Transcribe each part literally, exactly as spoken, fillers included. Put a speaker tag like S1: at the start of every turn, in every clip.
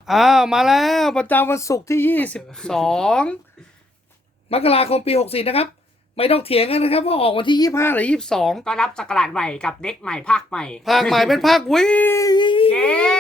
S1: อ้าวมาแล้วประจำวันศุกร์ที่ยี่สิบสองมกราคมปีหกสี่นะครับไม่ต้องเถียงกันนะครับว่าออกวันที่ยี่สิบห้าหรือยี่สิบสอง
S2: ก็รับสกราดใหม่กับเด็กใหม่ภาคใหม่
S1: ภาคใหม่เป็นภาควิ
S2: เย้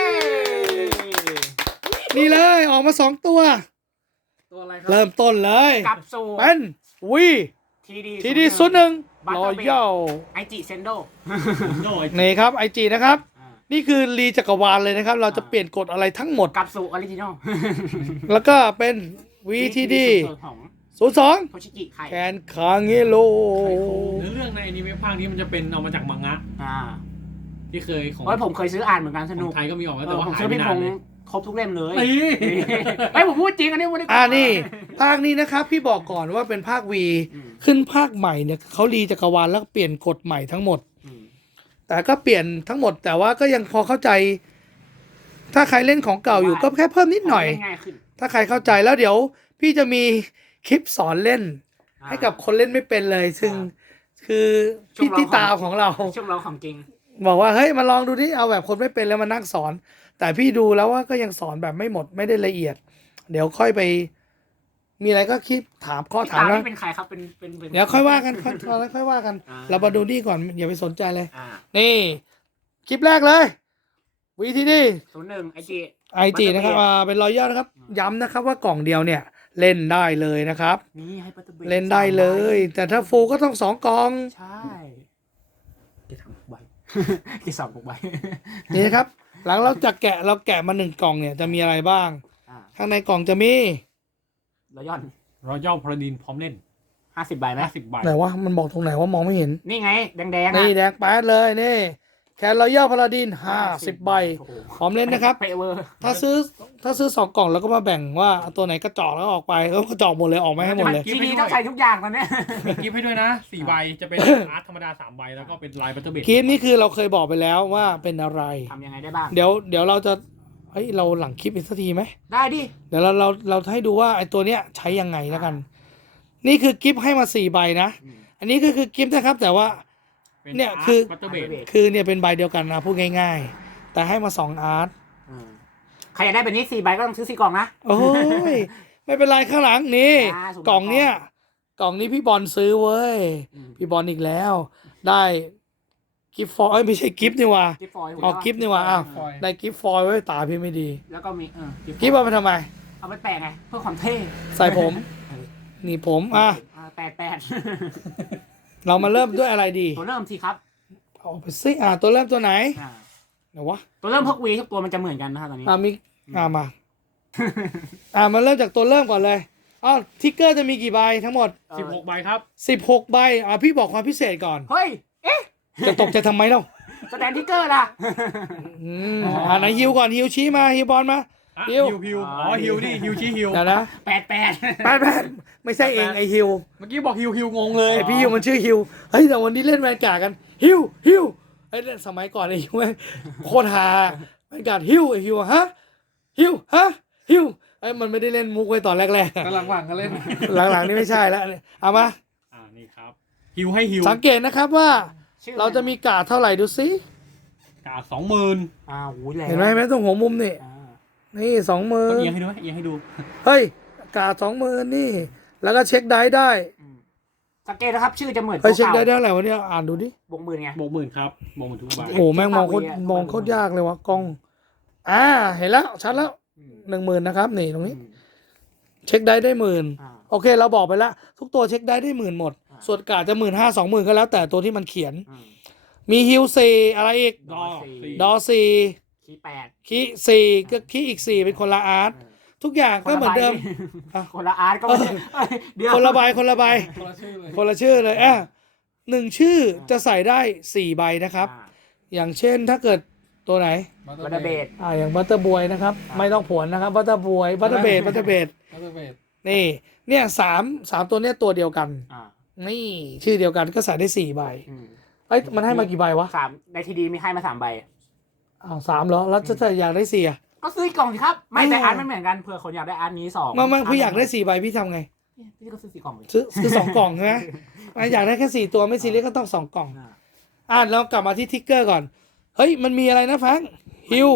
S1: นี่เลยออกมาสองตัว
S3: ตัวอะไรครั
S1: เริ่มต้นเลย
S2: กับสู่
S1: เป็นวี
S2: ทีดี
S1: ทีดีสุดหนึ่ง
S2: บัต
S1: ร
S2: เต
S1: อ
S2: อร์เบ
S1: ยัล
S2: ไอจิเซนโด
S3: โดย
S1: นี่ครับไอจีนะครับ นี่คือรีจักรวาลเลยนะครับ เราจะเปลี่ยนกฎอะไรทั้งหมด
S2: กับสู่ออริจินอล
S1: แล้วก็เป็น วี ที ดี
S2: ของ
S1: ศูนย์สอง
S2: โทชิกิไค
S1: แคนคางเงโล
S3: เนื้อเรื่องในอนิเมะภาคนี้มันจะเป็นเอามาจากมังงะ
S2: อ่า
S3: ที่เคยของ
S2: เพราะผมเคยซื้ออ่านเหมือนกันส
S3: ข
S2: นุ
S3: อก งไทยก็มีออกแล้ว
S2: เอ
S3: แต่
S2: อ
S3: ว่า
S2: ผม
S3: หาย
S2: ซื้อ
S3: ไป
S2: พี่
S3: นา
S2: พ
S3: น
S2: ง
S3: เลย
S2: ครบทุกเล่มเลย
S3: นี่
S2: ไอ้ยผมพูดจริงอันนี้ไม่ได้โกหก
S1: อ่านี่ ภาคนี้นะครับ พี่บอกก่อนว่าเป็นภาควี
S2: อืม
S1: ขึ้นภาคใหม่เนี่ยเขารีจักรวาลแล้วเปลี่ยนกฎใหม่ทั้งหมด
S2: อืม
S1: แต่ก็เปลี่ยนทั้งหมดแต่ว่าก็ยังพอเข้าใจ ถ้าใครเล่นของเก่าอยู่ก็แค่เพิ่มนิดหน่อย
S2: เล่ง่ายขึ้น
S1: ถ้าใครเข้าใจแล้วเดี๋ยว พี่จะมีคลิปสอนเล่น
S2: อ่า
S1: ให้กับคนเล่นไม่เป็นเลย ซึ่งคือ
S2: ช่ว
S1: พี่
S2: งเรา
S1: ติตาของเรา
S2: ช่วงเราของจริง
S1: บอกว่าเฮ้ยมาลองดูที่เอาแบบคนไม่เป็นแล้วมานั่งสอน แต่พี่ดูแล้วว่าก็ยังสอนแบบไม่หมดไม่ได้ละเอียด เดี๋ยวค่อยไป มีอะไรก็คิดถามข้อ
S2: พี่
S1: ถาม
S2: ตา
S1: นะ
S2: นี่เป็นใครครับเป็นเป็นเป็น
S1: เดี๋ยวค่อยว่ากันค่อยตอนนั้นค่อยว่ากัน
S2: อ่า
S1: เรามาดูนี่ก่อนอย่าไปสนใจเลย
S2: อ่า
S1: นี่ คลิปแรกเลยวีทีดี
S2: ศูนย์หนึ่งไอจี
S1: ไอจีนะครับอ่าเป็นรอยย่อนะครับ ย้ำนะครับว่ากล่องเดียวเนี่ย เล่นได้เลยนะครับ
S2: นี่ให้ปัตเตอร์เบ
S1: เล่นได้เลย แต่ถ้าฟูลก็ต้องสองกล่อง
S2: ใช่เกี่ยวกับใบ เกี่ยวกับใบ
S1: นี่นะครับ หลังเราจะแกะเราแกะมาหนึ่งกล่องเนี่ยจะมีอะไรบ้าง
S2: อ่า
S1: ข้างในกล่องจะมี
S2: แล้วย่อน
S3: รอยัลพาราดินพร้อมเล่น
S2: ห้าสิบใบไหม
S3: ห้าสิบใบ
S1: ไหนวะมันบอกตรงไหนว่ามองไม่เห็น
S2: นี่ไง แดงแดง
S1: นี่แดงแป๊ดเลยนี่แคนรอยัลพาราดินห้าสิบใบพร้อมเล่นนะครับ
S2: เปเวอร์
S1: ถ้าซื้อถ้าซื้อสองกล่องแล้วก็มาแบ่งว่าเอาตัวไหนกระจอกแล้วออกไปก็กระจอกหมดเลยออกไม่ให้หมดเลย
S2: ทีนี้ต้องใช้ทุกอย่างตอนเนี้ย
S3: มีกิฟต์ให้ด้วยนะสี่ใบจะเป็นอาร์ตธรรมดาสามใบแล้วก็เป็นลายบัตเตอร์เบด
S1: คลิปนี้คือเราเคยบอกไปแล้วว่าเป็นอะไร
S2: ทำยังไงได้บ้าง
S1: เดี๋ยวเดี๋ยวเราจะเฮ้ยเราหลังคลิปอีกสักทีไหม
S2: ได้ดิ
S1: เดี๋ยวเราเราเราให้ดูว่าไอ้ตัวเนี้ยใช้ยังไงแล้วกัน นี่คือกิฟต์ให้มาสี่ใบนะ
S2: อืม
S1: อันนี้ก็คือกิฟต์นะครับ แต่ว่า
S3: เป็น
S1: เนี่ย
S3: อาร์ต
S1: คือ
S3: บัตเตอร์เบด
S1: คือเนี่ยเป็นใบเดียวกันนะพูดง่ายๆ แต่ให้มาสองอาร์ต
S2: อืมใครอยากได้แบบนี้สี่ใบก็ต้องซื้อสี่กล่องนะ
S1: โอ้ยไม่เป็นไรข้างหลังนี่
S2: อ่าสุ่ม
S1: กล่องเนี้ยกล่องนี้พี่บอลซื้อเว้ย
S2: อืม
S1: พี่บอลอีกแล้ว ได้กิฟต์ฟอยล์เอ้ยไม่ใช่กิฟต์นี่หว่า
S2: กิฟต์ฟอยล์
S1: ออกกิฟต์นี่หว่าอ้าว
S3: ฟอยล์
S1: ได้กิฟต์ฟอยล์ไว้ตาพี่ไม่ดี
S2: แล้วก็มีเออกิฟต์
S1: กิฟต์เอาไปทำไม
S2: เอาไปแปะไงเพื่อความเท่
S1: ใส่ผมนี่ผมอ่ะ
S2: อ่าแปดแปด
S1: เรามาเริ่มด้วยอะไรดี
S2: ตัวเริ่มสิครับ
S1: เอาไปซิอ่ะตัวเริ่มตัวไหน
S2: อ่า
S1: เดี๋ยววะ
S2: ตัวเริ่มพวกวีทุกตัวมันจะเหมือนกันนะครับตอนนี้
S1: อ่ะมีอ่ะมา อ่ะมาเริ่มจากตัวเริ่มก่อนเลยอ๋อทิกเกอร์จะมีกี่ใบทั้งหมด
S3: สิบหกใบครับ
S1: สิบหกใบอ่ะพี่บอกความพิเศษก่อน
S2: เฮ้ย เอ๊ะ
S1: จะตกใจทำไมเล่า
S2: สแตนทิกเกอร์ล่ะ
S1: อืมอ่าไหนฮิวก่อนฮิวชี้มาฮิวบอลมา
S3: อ่ะ
S1: ฮิ
S3: ฮิ
S1: ว
S3: วฮิวอ๋อฮิวนี่ฮิวชี้ฮิว
S1: เดี๋ยวนะ
S2: แปดแปด
S1: แป๊ดแป๊ดไม่ใช่เองไอฮิว
S3: เมื่อกี้บอกฮิวฮิวงงเลย
S1: ไอพี่ฮิวมันชื่อฮิวเฮ้ยแต่วันนี้เล่นแมนการ์ดกันฮิวฮิวไอเล่นสมัยก่อนไอฮิวแม่งโคตรฮาแมนการ์ดฮิวไอฮิวฮะฮิวฮะฮิวไอมันไม่ได้เล่นมุกไว้ตอนแรก
S3: กำลังหวังกันเล่น
S1: ๆหลังๆนี่ไม่ใช่แล้วเอามา
S3: อ่านี่ครับฮิวให้ฮิว
S1: สังเกตนะครับว่า
S2: ชื่อ
S1: เราจะมีการ์ดเท่าไหร่ดูซิ
S3: กาสองหมื่น
S2: อ่าหูยแรง
S1: เห็นไหมไหมตรงหัวมุมนี่
S2: อ่า
S1: นี่สองหมื่
S3: ต้อง
S1: น
S3: เอียงให้ดูไหมเอียงให้ดู
S1: เฮ้ยการ์ดสองหมื่นนี่ แล้วก็เช็คได้ได้
S2: อืมสังเกตนะครับ ชื่อจะเหมือน
S1: เฮ้ยเช็ค
S2: ตัว
S1: ได้
S2: เก่า
S1: ได้อะไรวะเนี่ยอ่านดูดิ
S2: บวกหมื่นไง
S3: บวกหมื่นครับบวกหมื่นทุกใบ
S1: โอ้โหแม่งมองโคตร
S2: ที่
S1: มองโคตรยากเลยวะกล้อง อ่า เห็นแล้วชัดแล้ว
S2: อืม
S1: หนึ่งหมื่นนะครับนี่ตรงนี้
S2: อืม
S1: เช็คได้ได้หมื่น
S2: อ่า
S1: โอเคเราบอกไปแล้ว ทุกตัวเช็คได้ได้หมื่นหมด
S2: อ่า
S1: ส่วนการ์ดจะหมื่นห้าสองหมื่นก็แล้วแต่ตัวที่มันเขียน
S2: อืม
S1: มีฮิลซีอะไรอีก
S3: ดอสี่
S1: ดอซี
S2: คีแปด
S1: คีซีก็คีอีกสี่เป็นคนละอาร์ตทุกอย่างก็เหมือนเดิม อ่ะ
S2: คนละอาร์ตก็ไม่ใช่เอ้ยเดี๋ยว
S1: คนละใบคนละใบ
S3: คนละชื่อเลย
S1: คนละชื่อเลยอ่ะหนึ่งชื่อจะใส่ได้สี่ใบนะครับ
S2: อ่า
S1: อย่างเช่นถ้าเกิดตัวไหน
S2: บัตเตอร์เบด
S1: อ่าอย่างบัตเตอร์บวยนะครับ ไม่ต้องผวนนะครับบัตเตอร์บวยบัตเตอร์เบดบัตเตอร์เบด
S3: บัตเตอร์เบด
S1: นี่เนี่ยสามสามตัวเนี้ยตัวเดียวกัน
S2: อ่า
S1: นี่ชื่อเดียวกันก็ใส่ได้สี่ใบ
S2: อืม
S1: เอ้ยมันให้มากี่ใบวะ
S2: สามในทีดีมีให้มาสามใบ
S1: อ้าวสามเหรอแล้วจะจะอยากได้สี่อ่ะ
S2: ก็ซื้ออีกกล่องสิครับ ไม่
S1: อ่า
S2: แต่อาร์ตมันเหมือนกันเผื่อคนอยากได้อาร์ตนี้สอง
S1: มามาพี่อยากได้สี่ใบพี่ทำไง
S2: พี่ก็ซื้อสี่กล่องเลย
S1: ซื้อซื้อสองกล่องใช่ไหมอ่ะอยากได้แค่สี่ตัวไม่ซีเรียสก็ต้องสองกล่อง
S2: อ่า
S1: อ่ะเรากลับมาที่ทิกเกอร์ก่อนเฮ้ยมันมีอะไรนะแฟรงค์ฮิว
S2: ฮะ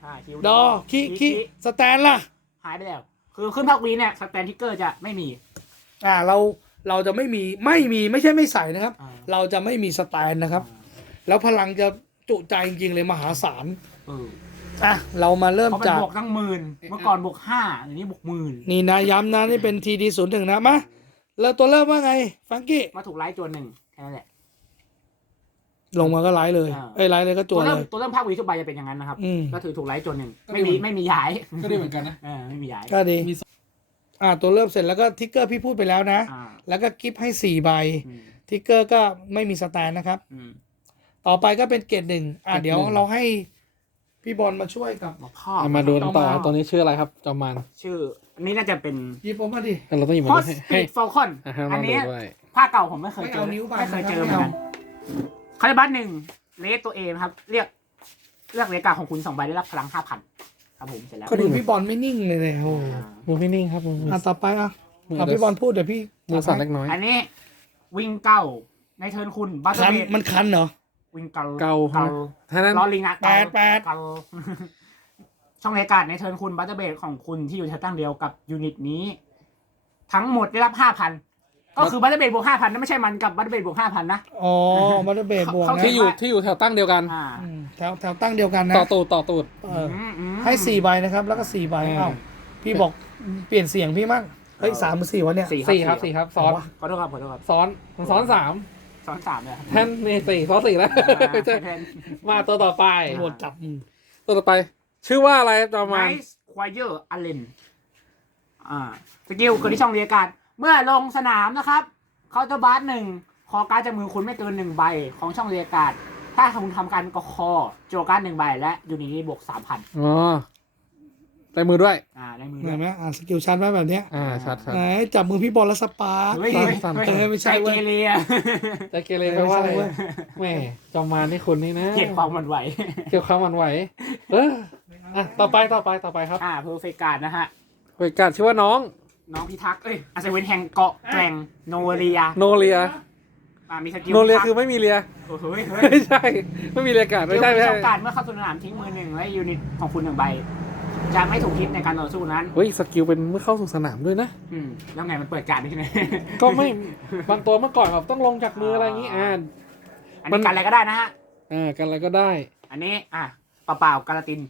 S2: อ่าคิว
S1: ดอคิคิสแตนล่ะ
S2: หายไปแล้ว คือขึ้นภาควีเนี่ยสแตนทิกเกอร์จะไม่มี
S1: อ่าเราเราจะไม่มีไม่มีไม่ใช่ไม่ใส่นะครับ
S2: อ่า
S1: เราจะไม่มีสแตนนะครับ แล้วพลังจะจุใจจริงๆเลยมหาศาล
S2: เออ
S1: อ่ะเรามาเริ่ม
S2: เขาเป็น
S1: จาก
S2: บวกตั้งหมื่นเมื่อก่อนบวกห้าอันนี้บวกหมื่น
S1: นี่นะย้ำนะนี่เป็นทีดีศูนย์หนึ่งนะมาแล้วตัวเริ่มว่าไงฟังกี้
S2: มาถูกไลท์ตัวหนึ่งแค่นั้นแหละ
S1: ลงมาก็ไลฟ์เลย
S2: อ่า
S1: เอ้ยไลฟ์เลยก็จั
S2: ตัว ว
S1: เล
S2: เริ่ม
S1: ย
S2: ตัวเริ่มภาควีทุกใบจะเป็นอย่างนั้นนะครับ
S1: อืม
S2: ก็ถือถูกไลท์ตัวหนึ่ง
S3: ก็
S2: ไม่
S3: ดี
S2: มี
S3: เหมือน
S2: ไม่มีย้าย
S3: ก็ดีเหมือนกันนะ
S2: เออไม่มีย้าย
S1: ก็ดี
S3: มี
S1: อ่าตัวเริ่มเสร็จแล้วก็ทิกเกอร์พี่พูดไปแล้วนะ
S2: อ่า
S1: แล้วก็กิฟต์ให้สี่ใบ
S2: อืม
S1: ทิกเกอร์ก็ไม่มีสแตนนะครับ
S2: อืม
S1: ต่อไปก็เป็นเกรดหนึ่งอ่ะเดี๋ยวเราให้พี่บอลมาช่วยกับ
S2: มาพ่อ
S3: เอามาดูกันต่อ
S1: เอามา
S3: ตัวนี้ชื่ออะไรครับจอมมัน
S2: ชื่อ อันนี้น่าจะเป็น
S1: หยิบผมมาดิ
S3: เราต้องหยิบ
S2: พอ
S3: มา
S2: ส
S3: ให้
S2: ปี
S3: ให้
S2: ดฟอลคอน
S3: อ่ะให้
S2: อั
S3: ลอน งดู
S2: นี้
S3: ด้วย
S2: ภาคเก่าผมไม่เคยเจอ
S1: ไม่เอานิ้วไป
S2: ไม่เคยเจอ
S1: นะครับ
S2: เหมือนกันคาริบัสหนึ่งเลสตัวเองครับ เรียกเลือกเลกาของคุณสองใบได้รับพลังห้าพันครับผมเสร็จแล้ว
S1: ก็ดูพี่บอลไม่นิ่งเลยเนี่ยโอ้โห
S2: อ่า
S3: มือพี่นิ่งครับมือมือ
S1: อ่ะต่อไปอ่ะ
S3: มือ
S1: เอาพี่บอลพูดเดี๋ยวพี่
S3: มือสั่นเล็กน้อย
S2: อันนี้วิงเก้าในเทิร์นคุณบัตเตอ
S1: คั
S2: ร์
S1: น
S2: เบด
S1: มันคันเหรอ
S2: วิงเก้า
S3: เกา
S2: เก้า
S3: ท่านั้น
S2: ล้อลิงอะ
S1: แปดแปด
S2: เก้า ช่องเลกาในเทิร์นคุณบัตเตอร์เบดของคุณที่อยู่แถวตั้งเดียวกับยูนิตนี้ ทั้งหมดได้รับห้าพันก็คือบัตเตอร์เบดบวกห้าพันนั่นไม่ใช่มันกับบัตเตอร์เบดบวกห้าพันนะ
S1: อ๋อมาตเบดบวก
S2: เขา
S1: นะ
S3: ที่อยู่ที่อยู่แถวตั้งเดียวกัน
S2: อ่า
S1: อืมแถวแถวตั้งเดียวกันนะ
S3: ต่อตูดต่อตูด
S1: เออ
S2: มอืม
S1: ให้สี่ใบนะครับ แล้วก็สี่ใบ
S3: อืม
S1: เอ้าพี่บอกเปลี่ยนเสียงพี่มั่งเฮ้ยสามหรือสี่วะเนี่ย
S2: สี่
S3: สี่ครับสี่ครับซ้อน
S2: ขอโทษครับขอโทษครับ
S3: ซ้อนมันซ้อนสาม
S2: ซ้อนสามเลยครับ
S3: แท่นนี่สี่ซ้อนสี่แล้ว
S2: อ่า
S3: ไม่ใช่
S2: แทน
S3: มาตัวต่อไป
S1: ตำรวจจับอืม
S3: ตัวต่อไป ชื่อว่าอะไรจอม
S2: ไม
S3: มัน
S2: ส์ควายเออร์อเลนอ่าสกิลเกิดที่ช่องเรียกการเมื่อลงสนามนะครับเคาน์เตอร์บาร์หนึ่งคอการ์ดจากมือคุณไม่เกินหนึ่งใบของช่องเรียกการถ้าคุณทำการก็คอโจการ์ดหนึ่งใบและยูนิตนี้บวกสามพัน
S3: อ๋อใส่มือด้วย
S2: อ่าในมือ
S1: เห็นไหมอ่าสกิลชันไหมแบบเนี้ย
S3: อ่าชัดชัด
S1: ไหนจับมือพี่บอลแล้วสปาร์ค
S2: เฮ้ย
S3: สั่น
S2: เฮ้ย
S1: เออไม่ใช่เว้ย
S2: ใจเกเร
S3: ใจเกเรแปลว่าอะไรแหม่จอมมันนี่คุณนี่นะ
S2: เกลียดความหวั่นไหว
S3: เกี่ยวความหวั่นไหวเอออ่ะต่อไปต่อไปต่อไปครับ
S2: อ่าเพอร์เฟกการ์ดนะฮะ
S3: บริการชื่อว่าน้อง
S2: น้องพิทักษ์เอ้ยอาเซเวนแห่งเกาะแกร่งโนเรีย
S3: โนเลีย
S2: อ่ามีสกิล
S3: โนเลีย
S2: พิทักษ์
S3: คือไม่มีเลีย
S2: โอ้โหเฮ้ยเฮ้ย
S3: ไม่ใช่ ไม่มีเลียกาดไม่ใช่ไม่
S2: ช่
S3: ใช่
S2: องการเมื่อเข้าสู่สนามทิ้งมือหนึ่งและยูนิตของคุณหนึ่งใบ จะไม่ถูกคิดในการต่อสู้นั้น
S3: เฮ้ยสกิลเป็นเมื่อเข้าสู่สนามด้วยนะ
S2: อืมแล้วไงมันเปิดการได้ใช่ไหม
S3: ก็ไม่บางตัวเมื่อก่อนแบบต้องลงจากมืออะไรอย่างงี้อ่า
S2: อันนี้การอะไรก็ได้นะฮะ
S3: อ่ากันอะไรก็ได้
S2: อันนี้อ่ะเปล่าๆการาติน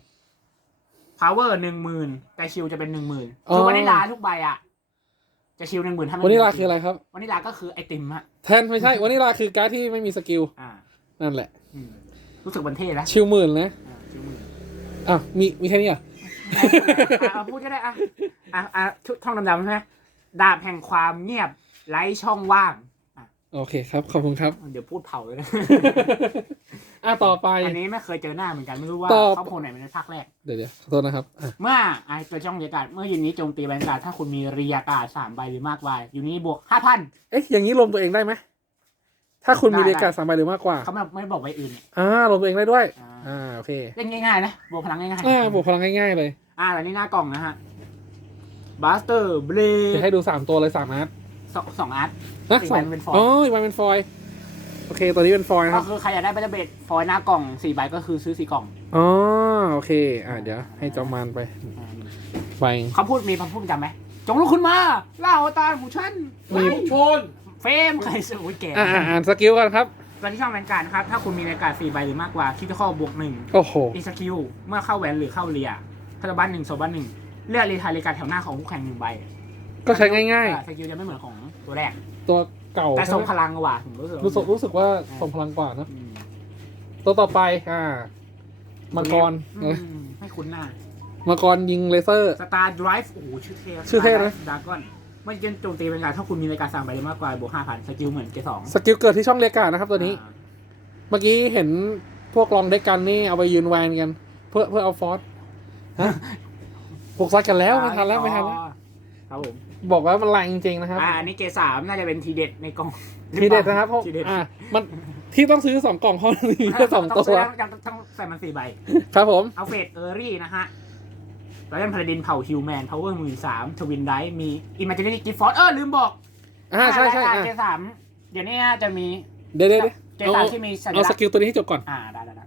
S2: power หนึ่งหมื่นแต่ชิลจะเป็นหนึ่งหมื่นคือวานิลาทุกใบอ่ะ จะชิลหนึ่งหมื่นถ้าไม่
S3: วานิลาคืออะไรครับ
S2: วานิลาก็คือไอติมฮะ
S3: แทนไม่ใช่วานิลาคือการ์ดที่ไม่มีสกิล
S2: อ่า
S3: นั่นแหละ
S2: อืมรู้สึกบันเท่แล้ว
S3: ชิลหมื่นนะ
S2: อ่าชิลหมื่น
S3: อ่ะมีมีแค่นี้อ่ะ
S2: อ่ะเอาพูดก็ได้อ่ะอ่ะอ่ะชุดท่องดำๆใช่ไหมดาบแห่งความเงียบไร้ช่องว่าง
S3: โอเคครับขอบคุณครับ
S2: เดี๋ยวพูดเผาเลยนะ
S3: อ่ะต่อไป
S2: อันนี้ไม่เคยเจอหน้าเหมือนกันไม่รู้ว่า
S3: ต่อ
S2: เขาโผล่ไหนเป็นภาคแรก
S3: เดี๋ยวเดี๋ยวขอโทษนะครับอ่ะ
S2: เมื่อไอเกิดช่องบรรยากาศเมื่อยินนี้โจมตีบรรยากาศถ้าคุณมีเรียกาศสามใบหรือมากกว่าอยู่นี้บวกห้าพัน
S3: เอ๊ะอย่างนี้รวมตัวเองได้ไหมถ้าคุณมี
S2: ได้
S3: เรียกาดสามใบหรือมากกว่า
S2: เขาไม่ไม่บอกใบอื่นเนี่ย
S3: อ่ารวมตัวเองได้ด้วย
S2: อ่า
S3: อ่าโอเค
S2: เล่นง่ายๆนะบวกพลังง่าย
S3: อ่าบวกพลังง่ายๆเลย
S2: ๆอ่าแล้วนี่หน้ากล่องนะฮะบาสเตอร์เบล
S3: จะให้ดูสามตัวเลยสามอาร์ต
S2: สองสองอาร์ต
S3: นะ
S2: อีก
S3: ส
S2: ใบ
S3: อง
S2: เป็นฟอยล์
S3: อ๋ออีกใบเป็นฟอยล์โอเค ตัวนี้เป็นฟอยล์นะค
S2: ก็
S3: รับ
S2: คือใครอยากได้บัตเตอร์เบดฟอยล์หน้ากล่องสี่ใบก็คือซื้อสี่กล่อง
S3: อ๋อโอเค อ่าเดี๋ยวให้จอมมันไป
S2: อ่า
S3: ใบ
S2: เขาพูดมีคำพูดประจำไหมจงลุกขึ้นมาล่าอวตารของฉัน
S3: มี
S2: ไล่
S1: ชน
S2: เฟรมใครสวยแก่
S3: อ่าอ่าอ่านสกิลกันครับ
S2: ตอนที่ช่องแวนการ์ดนะครับถ้าคุณมีรายการสี่ใบหรือมากกว่าคิดจะข้อบวกหนึ่ง
S3: โอ้โห
S2: อีสกิลเมื่อเข้าแหวนหรือเข้าเรียคาราบันหนึ่งโซบันหนึ่งเลือกรีทายรายการแถวหน้าของคู่แข่งหนึ่งใบ
S3: ก็ใช้ง่าย
S2: อ่สกิลจะไม่เหมือนของตัวแรก
S3: ๆ ตัวเก่า
S2: แต่ทรงพ
S3: ใช่ไหม
S2: ลังกว่าผมรู้สึก
S3: รู้สึกรู้สึกว่าทรงพลังกว่านะ
S2: อืม
S3: ตัวต่อไปอ่ามังกร
S2: อืมไม่คุ้นหน้า
S3: มังกรยิงเลเซอร์
S2: สตาร์ดรฟ์โอ้โหชื่อเท่
S3: ชื่อเท่นะ
S2: ดากอนเมื่อโจมตีเป็นการถ้าคุณมีรายการสามใบหรือมากกว่าบวกห้าพันสกิลเหมือนเกสอง
S3: สกิลเกิดที่ช่องเรียกการดนะครับตัวนี้ เมื่อกี้เห็นพวกลองเด็กกันนี่เอาไปยืนแวนกัน เพื่อเพื่อเอาฟอสฮะปลุกซัดกันแล้วไม่ทันแล้วไม่ทันแล้ว
S2: ครับผม
S3: บอกว่ามันแรงจริงๆนะครับ
S2: อ่าอันนี้เกสามน่าจะเป็นทีเด็ดในกล่อง
S3: ทีเด็ดนะครับเพราะ
S2: ทีเด็ด
S3: อ่ามันที่ต้องซื้อสองกล่องเพราะมีแค่สอง
S2: ต้
S3: ตั
S2: องซื้
S3: ว
S2: ยังต้องใส่มันสี่ใบ
S3: ครับผม
S2: เอาเฟดเออรี่นะฮะแล้วเป็นพาราดินเผ่าฮิวแมนพาวเวอร์หมื่นสามทวินไดมีอิมเมจิเนรี่กิฟฟอร์เออลืมบอก
S3: อ่าใช่ใช่
S2: อ่า
S3: อ่า
S2: เกสามเดี๋ยวนี้น่าจะมี
S3: เดี๋ยวเดี๋ยวเดี๋ยว
S2: เก
S3: เอา
S2: สาม
S3: เอา
S2: ที่มีสัญ
S3: เอา
S2: ลั
S3: ส
S2: กษณ์
S3: กิลตัวนี้ให้จบก่อน
S2: อ่าได้ได้ได้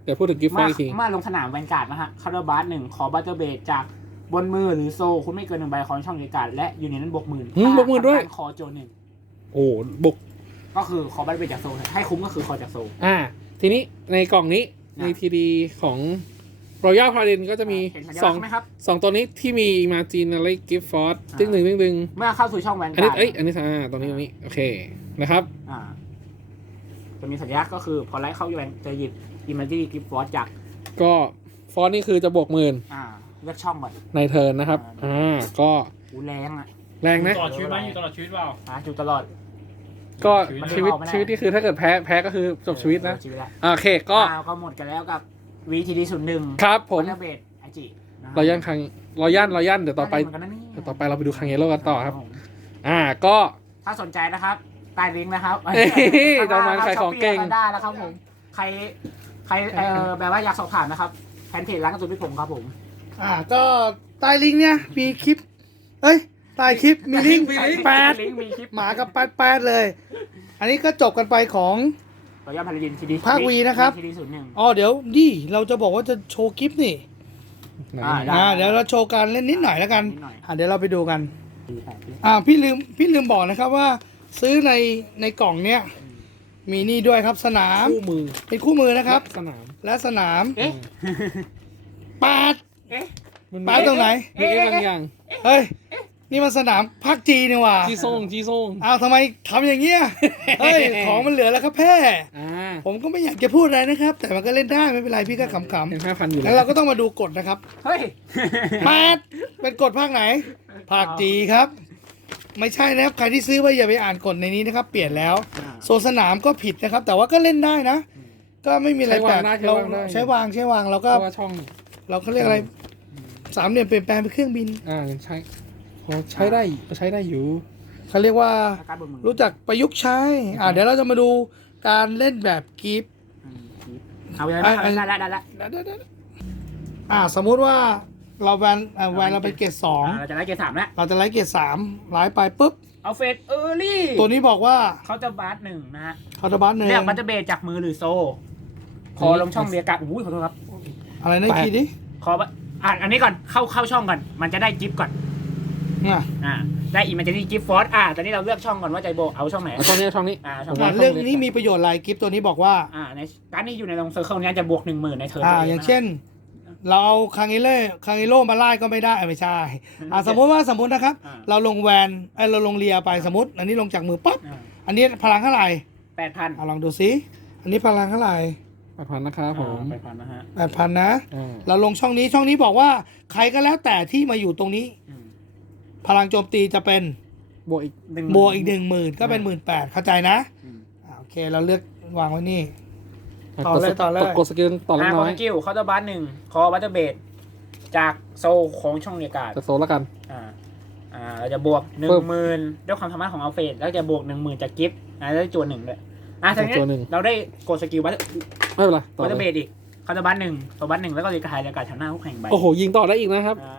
S3: เดี๋ยวพูดถึงกิฟต์ฟอ
S2: เมื่
S3: ร์
S2: อ
S3: อีกที
S2: เมื่อลงสนามแวนการ์ดนะฮะคาร์บาร์หนึ่งขอบัตเตอร์เบดจากบนมือหรือโซคุณไม่เกินหนึ่งใบของช่องเรียกการ์ดและอยู่ในนั้นบวกหมื่น
S3: หืมบวกหมื่นด้วย
S2: คอโจหนึ่ง
S3: โอ้บุก
S2: ก็คือขอบัตเตอร์เบดจากโซให้คุ้มก็คือคอจากโซ
S3: อ่า ทีนี้ในกล่องนี้
S2: นะ
S3: ในทีดีของรอยัลพารินก็จะมี
S2: เห็นสัญ
S3: ส
S2: ลั
S3: อก ง
S2: ษณ์ไหมครับ
S3: สองตัวนี้ที่มีมาจีนอะไรกิฟต์ฟอร์
S2: อ่า
S3: ตึ้งหนึ่งตึ้งหนึ่ง
S2: เมื่อเข้าสู่ช่องแวน
S3: อัน
S2: กา
S3: นี้
S2: ร์ด
S3: เอ้ย อันนี้อ่าตรงนี้ตรงนี้ โอเค นะครับ
S2: อ่าจะมีสัญลักษณ์ก็คือพอไลท์เข้าแวนจะหยิบอิมเมจิกิฟต์ฟอร์จาก
S3: ก็ฟอร์นี่คือจะบวกหมื่น
S2: อ่าเลือกช่องก่อน
S3: ในเทิร์นนะครับ อ่า ก็
S2: อูแรงอ่ะ
S3: แรงนะ
S4: ตลอดชีวิตไหมอยู่ตลอดชีวิตเปล่า
S2: อ่าอยู่ตลอด
S3: ก็
S2: มัน
S3: ชีวิต
S2: ออกไม่ได้
S3: ชีวิตที่คือถ้าเกิดแพ้แพ้ก็คือจบชีวิตนะ
S2: จบชีวิตแล้ว
S3: อ่าโอเค ก็
S2: อ่าก็หมดกันแล้วกับวีทีดีศูนย์หนึ่ง
S3: ครับผม
S2: บัตเตอร์เบดไอจิะฮะ
S3: รอยันคังรอยันรอยันเดี๋ยวต่อไป
S2: เหมืนกันนะนี่
S3: เดี๋ยวต่อไปเราไปดูคังเยโร่กันต่อครับ
S2: ผม
S3: อ่า ก็
S2: ถ้าสนใจนะครับใต้ลิงก์นะครับ
S3: เอ้ยจอมมันขายของเก่ง
S2: ได้แล้วครับผม ใครใครเออแบบว่าอยากสอบถามนะครับแฟนเพจร้านกระตุ้นพี่ผมครับผม
S1: อ่าก็ใต้ลิงก์เนี่ยมีคลิป เอ้ยใต้คลิปมีลิงก์แปด
S2: ลิงก์มีคลิป
S1: หมากับแปดแปดเลย อันนี้ก็จบกันไปของ
S2: รอยย่าพาราดินทีดี
S1: ภาค V นะครับ
S2: ทีดีศูนย์หนึ่ง
S1: อ๋อเดี๋ยวดิเราจะบอกว่าจะโชว์คลิปนี่
S3: ไหน
S2: อ่า
S3: ไหน
S2: ได้
S1: อ่าเดี๋ยวเราโชว์การเล่นนิดหน่อยแล้วกัน
S2: นิดหน่อย
S1: อ่าเดี๋ยวเราไปดูกัน
S2: ดีแปดดี
S1: อ่าพี่ลืมพี่ลืมบอกนะครับว่า ซื้อในในกล่องเนี้ยมีนี่ด้วยครับสนาม
S3: คู่มือ
S1: เป็นคู่มือนะครับ
S3: สนาม
S1: และสนาม
S2: เอ๊ะ
S1: ปาด
S2: เอ๊ะ
S3: มัน
S1: ปาดตรงไหน
S3: มีเอ๊ะบางอย่าง
S1: เฮ้ย นี่มันสนามภาคจีนนี่หว่า
S3: จีซ่งจีซ่ง
S1: อ้าวทำไมทำอย่างเงี้ย เฮ้ย ของมันเหลือแล้วครับแพ่
S3: อ่า
S1: ผมก็ไม่อยากจะพูดอะไรนะครับ แต่มันก็เล่นได้ไม่เป็นไรพี่ก็ขำ
S3: เป็นห้าพันอยู่
S1: ๆ
S3: แล้
S1: แล้ว วเราก็ต้องมาดูกฎนะครับ
S2: เฮ้ย
S1: มาดเป็นกฎภาคไหน ภาคจีครับ ไม่ใช่นะครับ ใครที่ซื้อไว้อย่าไปอ่านกฎในนี้นะครับ เปลี่ยนแล้ว โซนสนามก็ผิดนะครับ แต่ว่าก็เล่นได้นะ ก็ไม่มีอะไรแปลกเราใช้วางใช้วางเรา
S3: เพ
S1: ก็
S3: ราะว่าช่อง
S1: เราเขาเรียกอะไร สามเหลี่ยมเปลี่ยนแปลงเป็นเครื่องบิน
S3: อ่ายังใช้พอใช้ได้ใช้ได้อยู่
S1: เขาเรียกว่า
S2: การบนมือ
S1: รู้จักประยุกต์ใช้ อ่าเดี๋ยวเราจะมาดูการเล่นแบบกิฟต์
S2: อืมเอาไปเลยนะเอาไปได้ได้ได้ได้
S1: อ่าสมมุติว่าเราแวนอ่าแวนเราเป็นเกรดสอง
S2: อ่าเราจะได้เกรดสามแล้ว
S1: เราจะไล่เกรดสามไล่ไปปุ๊บ
S2: เอาเฟสเออร์ลี่
S1: ตัวนี้บอกว่า
S2: เขาจะบาร์หนึ่งนะฮะ
S1: คาร์บัสหนึ่ง
S2: เรียกบัตเตอร์เบดจากมือหรือโซ พอลงช่องเรียกการ์ดอุ้ยขอโทษครับ
S1: อะไรนะคีดิ
S2: ขออ่านอันนี้ก่อนเข้าเข้าช่องก่อน มันจะได้กิฟต์ก่อน
S1: อ่ะ
S2: อ่า ได้อีมันจะได้กิฟต์ฟอร์สอ่าตอนนี้เราเลือกช่องก่อนว่าใจโบเอาช่องไหน
S3: เอาช่องนี้ช่องนี้
S2: อ่าช่อง
S3: ผม
S1: อ่ะ
S3: ว่า
S1: เรื่องนี้มีประโยชน์อะไรกิฟต์ตัวนี้บอกว่า
S2: อ่าในการนี้อยู่ในลงเซอร์เคิลนี้จะบวกหนึ่งหมื่นในเทอร์น
S1: อ่า
S2: ตัว
S1: อย่าง
S2: นะ
S1: เช่น เราเอาคางเอเล่คางเอโร่มาไล่ก็ไม่ได้เอ้ยไม่ใช่ อ่าสมมติว่าสมมตินะครับ
S2: อ่า
S1: เราลงแวนไอยเราลงเรียไปสมมติ อันนี้ลงจากมือปั๊บ
S2: อ่า
S1: อันนี้พลังเท่าไหร่
S2: แปดพัน
S1: อ่าลองดูซิอันนี้พลังเท่าไหร่
S3: แปดพันนะครับผม
S2: แปดพันนะฮะ
S1: แปดพันนะ
S3: อ่า
S1: เราลงช่องนี้ช่องนี้บอกว่าใครก็แล้วแต่ที่มาอยู่ตรงนี้
S2: อืม
S1: พลังโจมตีจะเป็น
S3: บวกอีก
S2: หนึ่ง
S1: บวกอีกหนึ่งหมื่นก็เป็นหมื่นแปดเข้าใจนะ
S2: อืม
S1: อ่าโอเคเราเลือกวางไว้นี่
S3: ะ
S1: ต่อเลย
S3: กดส
S1: ต่อเลย
S3: กดกดสกิลต่อเล็
S2: อ่าก ค
S3: น้
S2: อ
S3: อย
S2: สกิลเคาน์เตอร์บัสหนึ่งคอบัตเตอร์เบดจากโซของช่องเรียกการ์ด
S3: จะโซนแล้วกัน
S2: อ่า อ่า เราจะบวกหนึ่
S3: เพิ่
S2: ง
S3: ม
S2: หมื่นด้วยความสามารถของอัลเฟรดแล้วจะบวกหนึ่งหมื่นจากกิฟต์อ่าได้จวนหนึ่งด้วยอ่าทีนี้
S3: จวนหนึ่ง
S2: เราได้กดสกิลบัต
S3: ไม่เป็นไรต่อ
S2: บัตเตอร์
S3: เล
S2: เบ
S3: ย
S2: ดอีกคาร์บัตหนึ่งตัวบัตหนึ่งแล้วก็เลยกระหายอากาศแถวหน้าคู่แข่งใบ
S3: โอ้โหยิงต่อได้อีกนะครับ
S2: อ่า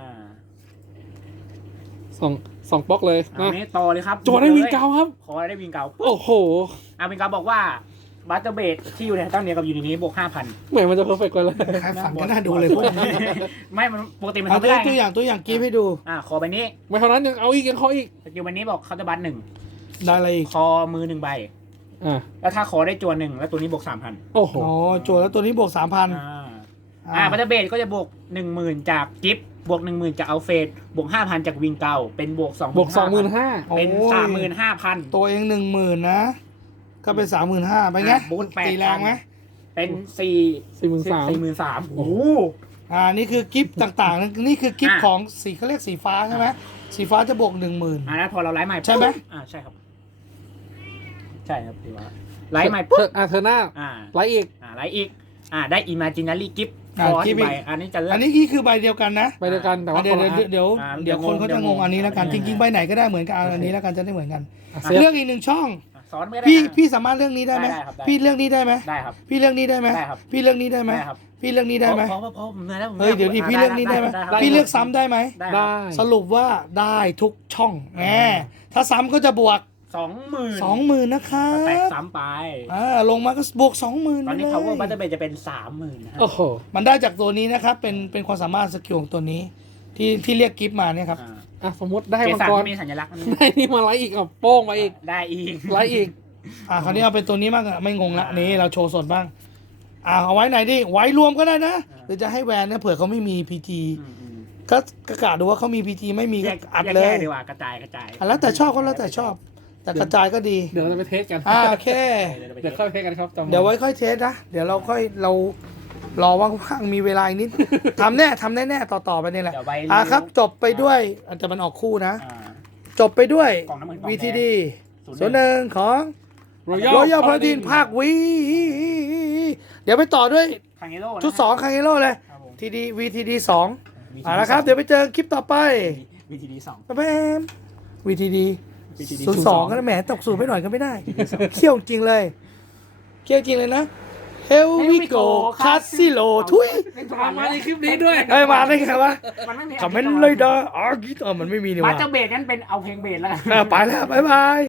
S3: สองสองบล็อกเลย
S2: อั
S3: นะ
S2: นนี้ต่อเลยครับ
S3: จวดได้วิงเกาครับ
S2: ขอได้วิงเกาปุ๊บ
S3: โอ้โห
S2: อ่าวิงเกาบอกว่าบัตเตอร์เบดที่อยู่ในตั้งเดียวกับอยู่ในนี้บวกห้าพัน
S3: เหมือนมันจะเพอร์เฟกต์กว่าเลย
S1: ใครฝันก็น่าดูเลยพวกนี้
S2: ไม่มันปกติมัน
S1: เอา
S2: ทำ
S1: ตั
S2: ไม่
S1: ว
S2: ได้
S1: ตัวอย่างตัวอย่างกิฟต์ให้ดู
S2: อ่าขอใบนี้
S3: ไม่เท่านั้นยังเอาอีกยังขออีก
S2: สกิลใบนี้บอกคาร์บัตหนึ่ง
S1: ได้อะไรอีก
S2: คอมือหนึ่งใบ
S3: อ่า
S2: แล้วถ้าขอได้จวนหนึ่งแล้วตัวนี้บวกสามพัน
S3: โอ้โห
S1: อ๋อโจทย์แล้วตัวนี้บวกสามพัน
S2: อ่า อ่าบัตเตอร์เบดก็จะบวกหนึ่งหมื่นจากกิฟต์บวกหนึ่งหมื่นจากอัลเฟดบวกห้าพันจากวิงเกาเป็นบวกสอง
S3: บวกสองหมื่นห้า
S2: เป็นสามหมื่นห้าพัน
S1: ตัวเองหนึ่งหมื่นนะ ก็เป็นสามหมื่นห้าไปไง
S2: อ่ะบูทแปด
S1: ตีแรงไหม
S2: เป็นสี่
S3: สี่หมื่นสาม
S2: สี่หมื่นสามโอ้โห
S1: อ่านี่คือกิฟต์ต่างๆ นี่คือกิฟต์
S2: อ่ะ
S1: ของสีเขาเรียกสีฟ้าใช่ไหมสีฟ้าจะบวกหนึ่งหมื่น
S2: อ่าแล้วพอเราไลฟ์ใหม่
S1: ใช่ไหม
S2: อ่าใช่ครับ ใช่ครับพี่ว่าไลฟ์ใหม่ปุ๊บ
S3: อ่าเธอหน้า
S2: อ่า
S3: ไลท์อีก
S2: อ่าไลฟ์อีกอ่าได้ imaginary gift
S1: อ่า
S2: คอ
S1: gift
S2: ที่ใบ
S1: อีก
S2: อันนี้จะเลือก
S1: อันนี้นี่คือใบเดียวกันนะ
S3: ไปเดียวกันแต่
S1: อ่ะ
S3: ว่า
S1: เดี๋ยว
S3: คนละ
S1: เดี๋ยวเดี๋ยว
S2: อ่า
S1: เดี๋ยวคนเขาจะงงอันนี้แล้วกัน
S2: เดี๋
S1: จ
S2: ยวงง
S1: ริงๆใบไหนก็ได้เหมือนกันเอาอันนี้แล้วกันจะได้เหมือนกัน
S3: อ่ะเซฟ
S1: เลือกอีกหนึ่งช่อง
S2: อ่ะสอนไม่ได้
S1: พี่
S2: นะ
S1: พี่สามารถเลือกนี้ได้ไหม
S2: ได้ครับได้
S1: พี่เลือกนี้ได้ไหม
S2: ได้ครับ
S1: พี่เลือกนี้ได้ไหม
S2: ได้ครับ
S1: พี่เลือกนี้ได้ไหม
S2: ได้ครับ
S1: พี่เลือกนี้ได้ไหม
S2: พอพอพอผมเหนื่อยแล้วผม
S1: เฮ้ยเดี๋ยวดิ
S2: อ่า
S1: พี่เลือกนี้ได้ไหม
S2: ครับ
S1: พี่เลือกซ้ำได้ไหม
S2: ได้ค
S3: ได้
S2: รับ
S1: สรุปว่าได้ทุกช่องแหมถ้าซ้ำก็จะบวก
S2: สองหมื่น
S1: สองหมื่นนะครั
S2: แตก
S1: บ
S2: ซ้ำไป
S1: อ่าลงมาก็บวกสองหมื่น
S2: ตอนนี้
S1: เลย
S2: power battle base จะเป็นสามหมื่นนะฮะ
S3: โอ้โห
S1: มันได้จากตัวนี้นะครับ เป็นเป็นความสามารถสกิลของตัวนี้ ที่ที่เรียกกิฟต์มาเนี่ยครับ
S2: อ่า
S3: อ่ะสมมติได้
S2: เก
S3: มัง
S2: สัน
S3: กร
S2: มีสัญลักษณ์อันนี้
S3: ได้นี่มาไลฟ์อีกอ่ะโป้งมาอีก
S2: ได้อีก
S3: ไลฟ์อีก
S1: อ่าคราวนี้เอาเป็นตัวนี้มากไม่งงละนี่เราโชว์สดบ้างอ่าเอาไว้ไหนดิไว้รวมก็ได้นะหรือจะให้แวนเนี่ยเผื่อเขาไม่มีพีจี
S2: อืมอืม
S1: ก็กะกะดูว่าเขามีพีจีไม่มี
S2: แย
S1: ก็
S2: ก
S1: อัด
S2: แยก
S1: เล
S2: แย
S1: ย
S2: กดีกว่ากระจายกระจาย
S1: อ่ะแล้วแต่ชอบก็แล้วแต่ชอบ แต่กระจายก็ดี
S3: เดี๋ยวเราจะไปเทสกัน
S1: อ่าโอเค
S3: เดี๋ยวค่อยเทสกันครับจำ
S1: เดี๋ยวไว้ค่อยเทสนะเดี๋ยวเราค่อยเรารอว่างๆมีเวลาอีกนิด ทำแน่ทำแน่ๆต่อๆไปนี่แหละ
S2: เดี๋ยวไว้
S1: อ่าครับจบไปด้วยอาจจะมันออกคู่นะ
S2: อ่า
S1: จบไปด้วย
S2: กล่องน้ำมันกล่องแดง
S1: วี ที ดี
S2: ศูนย์
S1: ส่วนหนึ่งของ
S3: รอ
S1: รอยัลพาราดินภาควีเดี๋ยวไปต่อด้วย
S2: คังเอโร่นะ
S1: ชุดสองคังเอโร่เลย
S2: ครับผม
S1: ทีดีวีทีดีสองอ่านะครับเดี๋ยวไปเจอคลิปต่อไป
S2: วีทีดีสอง
S1: แป๊บวีทีดี
S2: วีทีดี
S1: ศูนย์สองก็แหมตกสูตรไปหน่อยก็ไม่ได้เขี้ยวจริงเลยเขี้ยวจริงเลยนะเฮลวิโกคาซิโลทุย
S3: มามาในคลิปนี้ด้วย
S1: เฮ้ยมาได้ไงวะ
S2: มันไม่มี
S1: คอมเมนต์เลยเด้ออาร์กิตเออมันไม่มีนี่
S2: มา
S1: วะ
S2: สเตอร์เบสงั้นเป็นเอาเพลงเบสแล้วกัน
S1: เออไปแล้วบ๊ายบาย